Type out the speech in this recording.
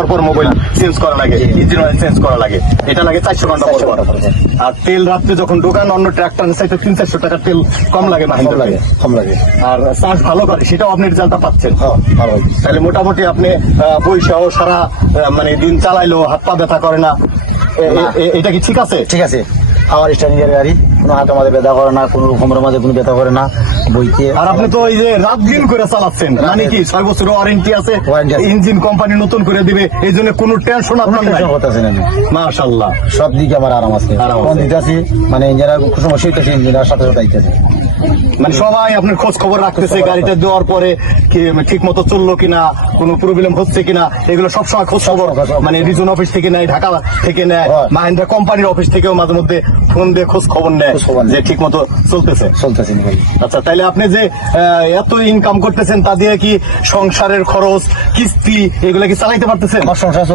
তারপর mobile change করা লাগে, ইঞ্জিন অয়েল চেঞ্জ করা লাগে, এটা লাগে 400 ঘন্টা পর। আর তেল রাত্রে যখন দোকান অন্য ট্রাক্টর চাইতে 300-400 টাকা তেল কম লাগে, কম লাগে। আর চার্জ ভালো করে, সেটাও আপনি রেজাল্টটা পাচ্ছেন। তাহলে মোটামুটি আপনি পয়সাও সারা মানে দিন চালাইলেও হাত পা ব্যথা করে না, এটা কি ঠিক আছে? ঠিক আছে। আমার স্ট্যান্ডার্ড গাড়ি, কোনো হাতের মাঝে ব্যথা করে না, কোনো কোমরের মাঝে কোনো ব্যথা করে না, বইতে। আর আপনি তো এই যে রাত দিন করে চালাচ্ছেন, মানে কি 6 বছরের ওয়ারেন্টি আছে, ইঞ্জিন কোম্পানি নতুন করে দিবে, এই জন্য কোনো টেনশন আপনার নাই। মাশাআল্লাহ, সব দিকে আমার আরাম আছে, মানে ইঞ্জিনিয়ার খুব সমস্যা হইতেছে, ইঞ্জিনিয়ার সাথে সাথে আইতেছে, মানে সবাই আপনার খোঁজ খবর রাখতেছে, গাড়িটা দেওয়ার পরে ঠিক মতো চললো কিনা, কোনো প্রবলেম হচ্ছে কিনা, এগুলো সবসময় খোঁজ খবর মানে রিজন অফিস থেকে নেয়, ঢাকা থেকে নেয়, মাহিন্দ্রা কোম্পানির অফিস থেকেও মাঝে মধ্যে ফোন দিয়ে খোঁজ খবর নেয় যে ঠিক মতো চলতেছে। আচ্ছা, তাইলে আপনি যে এত ইনকাম করতেছেন, তা দিয়ে কি সংসারের খরচ, কিস্তি, এগুলো কি চালাইতে পারতেছেন? আমার সংসার